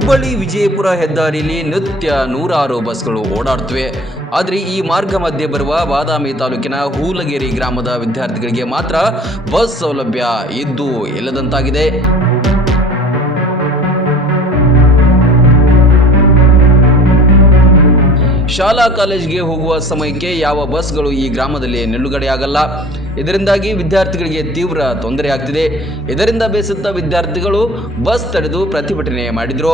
ಹುಬ್ಬಳ್ಳಿ ವಿಜಯಪುರ ಹೆದ್ದಾರಿಯಲ್ಲಿ ನಿತ್ಯ ನೂರಾರು ಬಸ್ಗಳು ಓಡಾಡುತ್ತವೆ. ಆದರೆ ಈ ಮಾರ್ಗ ಮಧ್ಯೆ ಬರುವ ಬಾದಾಮಿ ತಾಲೂಕಿನ ಹೂಲಗೇರಿ ಗ್ರಾಮದ ವಿದ್ಯಾರ್ಥಿಗಳಿಗೆ ಮಾತ್ರ ಬಸ್ ಸೌಲಭ್ಯ ಇದ್ದು ಇಲ್ಲದಂತಾಗಿದೆ. ಶಾಲಾ ಕಾಲೇಜಿಗೆ ಹೋಗುವ ಸಮಯಕ್ಕೆ ಯಾವ ಬಸ್ಗಳು ಈ ಗ್ರಾಮದಲ್ಲಿ ನಿಲುಗಡೆಯಾಗಲ್ಲ. ಇದರಿಂದಾಗಿ ವಿದ್ಯಾರ್ಥಿಗಳಿಗೆ ತೀವ್ರ ತೊಂದರೆ ಆಗ್ತಿದೆ. ಇದರಿಂದ ಬೇಸತ್ತ ವಿದ್ಯಾರ್ಥಿಗಳು ಬಸ್ ತಡೆದು ಪ್ರತಿಭಟನೆ ಮಾಡಿದರು.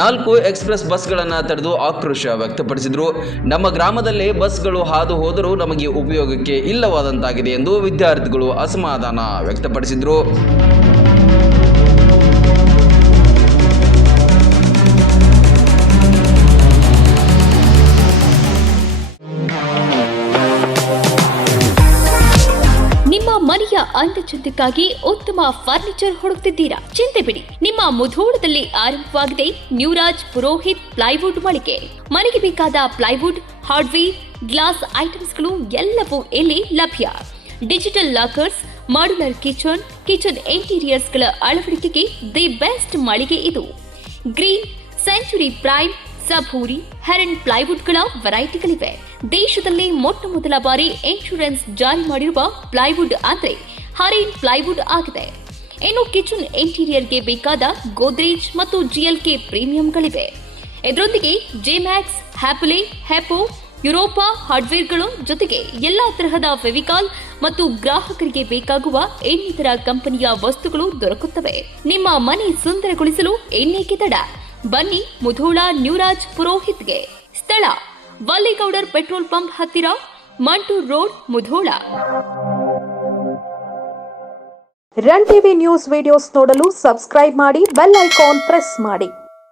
ನಾಲ್ಕು ಎಕ್ಸ್ಪ್ರೆಸ್ ಬಸ್ಗಳನ್ನು ತಡೆದು ಆಕ್ರೋಶ ವ್ಯಕ್ತಪಡಿಸಿದರು. ನಮ್ಮ ಗ್ರಾಮದಲ್ಲೇ ಬಸ್ಗಳು ಹಾದು ಹೋದರೂ ನಮಗೆ ಉಪಯೋಗಕ್ಕೆ ಇಲ್ಲವಾದಂತಾಗಿದೆ ಎಂದು ವಿದ್ಯಾರ್ಥಿಗಳು ಅಸಮಾಧಾನ ವ್ಯಕ್ತಪಡಿಸಿದರು. ಮನೆಯ ಅಂದಚಂದಕ್ಕಾಗಿ ಉತ್ತಮ ಫರ್ನಿಚರ್ ಹುಡುಕ್ತಿದ್ದೀರಾ? ಚಿಂತೆ ಬಿಡಿ, ನಿಮ್ಮ ಮುಧೋಳದಲ್ಲಿ ಆರಂಭವಾಗಿದೆ ನ್ಯೂರಾಜ್ ಪುರೋಹಿತ್ ಪ್ಲೈವುಡ್ ಮಳಿಗೆ. ಮನೆಗೆ ಬೇಕಾದ ಪ್ಲೈವುಡ್, ಹಾರ್ಡ್ವೇರ್, ಗ್ಲಾಸ್ ಐಟಮ್ಸ್ಗಳು ಎಲ್ಲವೂ ಇಲ್ಲಿ ಲಭ್ಯ. ಡಿಜಿಟಲ್ ಲಾಕರ್ಸ್, ಮಾಡ್ಯುಲರ್ ಕಿಚನ್ ಇಂಟೀರಿಯರ್ಸ್ಗಳ ಅಳವಡಿಕೆಗೆ ದಿ ಬೆಸ್ಟ್ ಮಳಿಗೆ ಇದು. ಗ್ರೀನ್, ಸೆಂಚುರಿ ಪ್ರೈಮ್, ಸಭೂರಿ, ಹೆರನ್ ಪ್ಲೈವುಡ್ಗಳ ವೆರೈಟಿಗಳಿವೆ. ದೇಶದಲ್ಲಿ ಮೊಟ್ಟ ಮೊದಲ ಬಾರಿ ಇನ್ಶೂರೆನ್ಸ್ ಜಾರಿ ಮಾಡಿರುವ ಪ್ಲೈವುಡ್ ಅಂದ್ರೆ ಹರೇನ್ ಪ್ಲೈವುಡ್ ಆಗಿದೆ. ಇನ್ನು ಕಿಚನ್ ಇಂಟೀರಿಯರ್ಗೆ ಬೇಕಾದ ಗೋದ್ರೇಜ್ ಮತ್ತು ಜಿಎಲ್ಕೆ ಪ್ರೀಮಿಯಂಗಳಿವೆ. ಇದರೊಂದಿಗೆ ಜೆಮ್ಯಾಕ್ಸ್, ಹ್ಯಾಪಲೆ, ಹೆಪೋ, ಯುರೋಪಾ ಹಾರ್ಡ್ವೇರ್ಗಳು ಜೊತೆಗೆ ಎಲ್ಲಾ ತರಹದ ಫೆವಿಕಾಲ್ ಮತ್ತು ಗ್ರಾಹಕರಿಗೆ ಬೇಕಾಗುವ ಇನ್ನಿತರ ಕಂಪನಿಯ ವಸ್ತುಗಳು ದೊರಕುತ್ತವೆ. ನಿಮ್ಮ ಮನೆ ಸುಂದರಗೊಳಿಸಲು ಇನ್ನೇಕೆ ತಡ? ಬನ್ನಿ ಮುಧೋಳ ನ್ಯೂರಾಜ್ ಪುರೋಹಿತ್ಗೆ. ಸ್ಥಳ ವಲ್ಲಿಗೌಡರ್ ಪೆಟ್ರೋಲ್ ಪಂಪ್ ಹತ್ತಿರ, Mantur road, Mudhol. Run TV news videos ನೋಡಲು ಸಬ್ಸ್ಕ್ರೈಬ್ ಮಾಡಿ, ಬೆಲ್ ಐಕಾನ್ ಪ್ರೆಸ್ ಮಾಡಿ.